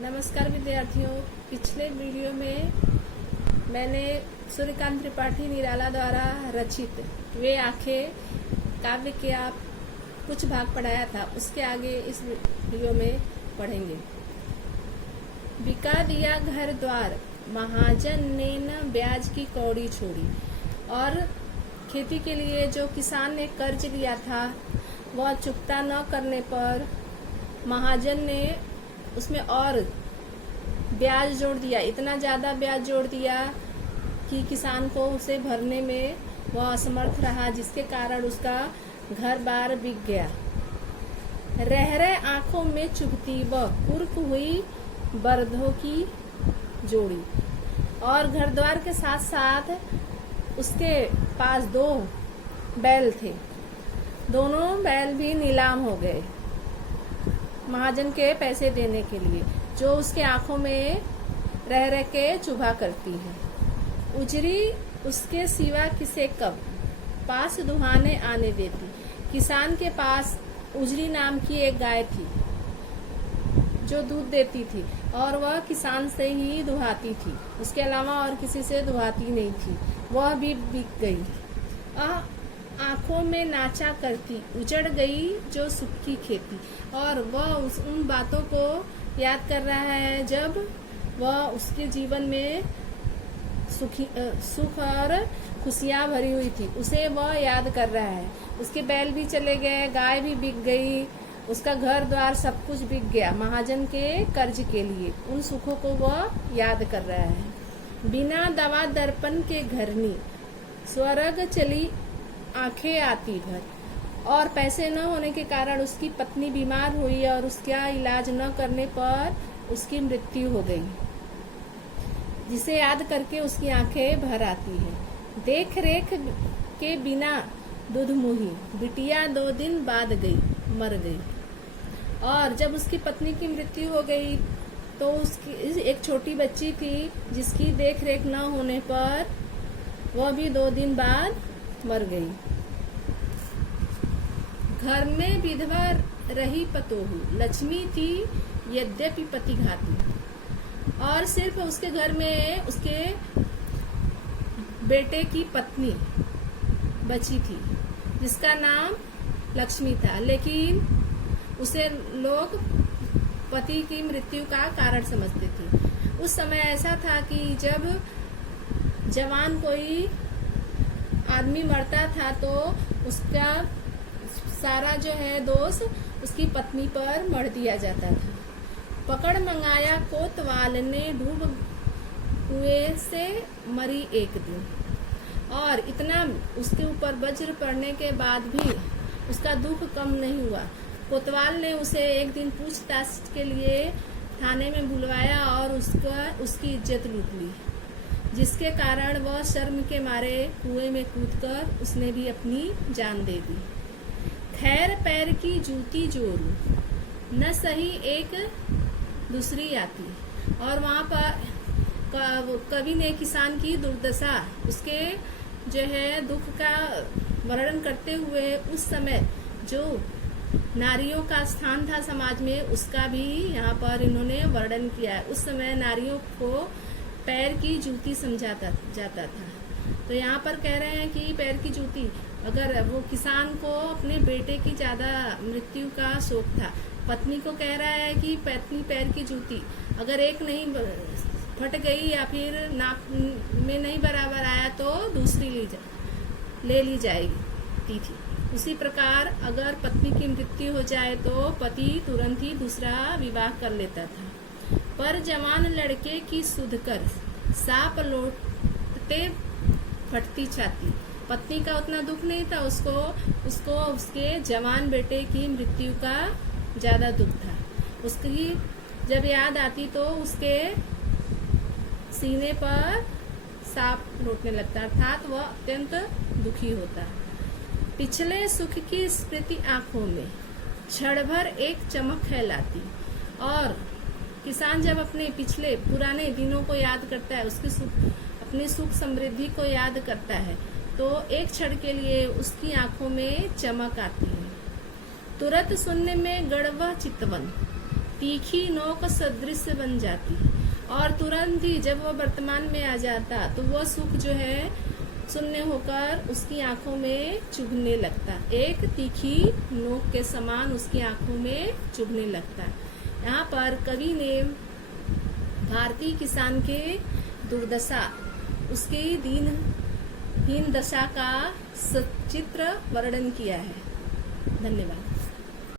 नमस्कार विद्यार्थियों। पिछले वीडियो में मैंने सूर्यकांत त्रिपाठी निराला द्वारा रचित वे आंखें काव्य के आप कुछ भाग पढ़ाया था। उसके आगे इस वीडियो में पढ़ेंगे। बिका दिया घर द्वार, महाजन ने न ब्याज की कौड़ी छोड़ी। और खेती के लिए जो किसान ने कर्ज लिया था वह चुकता न करने पर महाजन ने उसमें और ब्याज जोड़ दिया। इतना ज़्यादा ब्याज जोड़ दिया कि किसान को उसे भरने में वह असमर्थ रहा, जिसके कारण उसका घर बार बिक गया। रह रहे आंखों में चुभती वह कुर्क हुई बरधों की जोड़ी। और घर द्वार के साथ साथ उसके पास 2 बैल थे। दोनों बैल भी नीलाम हो गए महाजन के पैसे देने के लिए, जो उसके आंखों में रह के चुभा करती है। उजरी उसके सिवा किसे कब पास दुहाने आने देती। किसान के पास उजरी नाम की एक गाय थी जो दूध देती थी और वह किसान से ही दुहाती थी। उसके अलावा और किसी से दुहाती नहीं थी। वह भी बिक गई। आंखों में नाचा करती उजड़ गई जो सुख की खेती। और वह उन बातों को याद कर रहा है जब वह उसके जीवन में सुख और खुशियां भरी हुई थी, उसे वह याद कर रहा है। उसके बैल भी चले गए, गाय भी बिक गई, उसका घर द्वार सब कुछ बिक गया महाजन के कर्ज के लिए। उन सुखों को वह याद कर रहा है। बिना दवा दर्पण के घरनी स्वर्ग चली आंखें आती घर। और पैसे न होने के कारण उसकी पत्नी बीमार हुई और उसका इलाज न करने पर उसकी मृत्यु हो गई, जिसे याद करके उसकी आंखें भर आती है। देख रेख के बिना दूध मुही, बिटिया 2 दिन बाद गई, मर गई। और जब उसकी पत्नी की मृत्यु हो गई तो उसकी एक छोटी बच्ची थी जिसकी देख रेख न होने पर वह भी 2 दिन बाद मर गई। घर में विधवा रही पतोहू, लक्ष्मी थी यद्यपि पति घाती। और सिर्फ उसके घर में उसके बेटे की पत्नी बची थी जिसका नाम लक्ष्मी था, लेकिन उसे लोग पति की मृत्यु का कारण समझते थे। उस समय ऐसा था कि जब जवान कोई आदमी मरता था तो उसका सारा जो है दोष उसकी पत्नी पर मढ़ दिया जाता था। पकड़ मंगाया कोतवाल ने, डूब कुएं से मरी एक दिन। और इतना उसके ऊपर वज्र पड़ने के बाद भी उसका दुख कम नहीं हुआ। कोतवाल ने उसे एक दिन पूछताछ के लिए थाने में बुलवाया और उसकी इज्जत लूट ली, जिसके कारण वह शर्म के मारे कुएं में कूदकर उसने भी अपनी जान दे दी। खैर पैर की जूती जोरू, न सही एक दूसरी आती। और वहाँ पर कवि ने किसान की दुर्दशा, उसके जो है दुख का वर्णन करते हुए उस समय जो नारियों का स्थान था समाज में, उसका भी यहाँ पर इन्होंने वर्णन किया है। उस समय नारियों को पैर की जूती समझा जाता था। तो यहाँ पर कह रहे हैं कि पैर की जूती, अगर वो किसान को अपने बेटे की ज्यादा मृत्यु का शोक था, पत्नी को कह रहा है कि पत्नी पैर की जूती अगर एक नहीं फट गई या फिर नाप में नहीं बराबर आया तो दूसरी ले ली जाती थी। उसी प्रकार अगर पत्नी की मृत्यु हो जाए तो पति तुरंत ही दूसरा विवाह कर लेता था। पर जवान लड़के की सुध कर साप लौटते फटती छाती। पत्नी का उतना दुख नहीं था, उसको उसके जवान बेटे की मृत्यु का ज्यादा दुख था। उसकी जब याद आती तो उसके सीने पर सांप लौटने लगता, अर्थात वह अत्यंत दुखी होता। पिछले सुख की स्मृति आंखों में क्षण भर एक चमक फैलाती। और किसान जब अपने पिछले पुराने दिनों को याद करता है, अपनी सुख समृद्धि को याद करता है, तो एक क्षण के लिए उसकी आंखों में चमक आती है। तुरंत सुनने में गड़वा चितवन, तीखी नोक सदृश बन जाती, और तुरंत ही जब वो वर्तमान में आ जाता तो वो सुख जो है शून्य होकर उसकी आंखों में चुभने लगता, एक तीखी नोक के समान उसकी आंखों में चुभने लगता। यहाँ पर कवि ने भारतीय किसान के दुर्दशा, उसके दीनहीन दशा का सचित्र वर्णन किया है। धन्यवाद।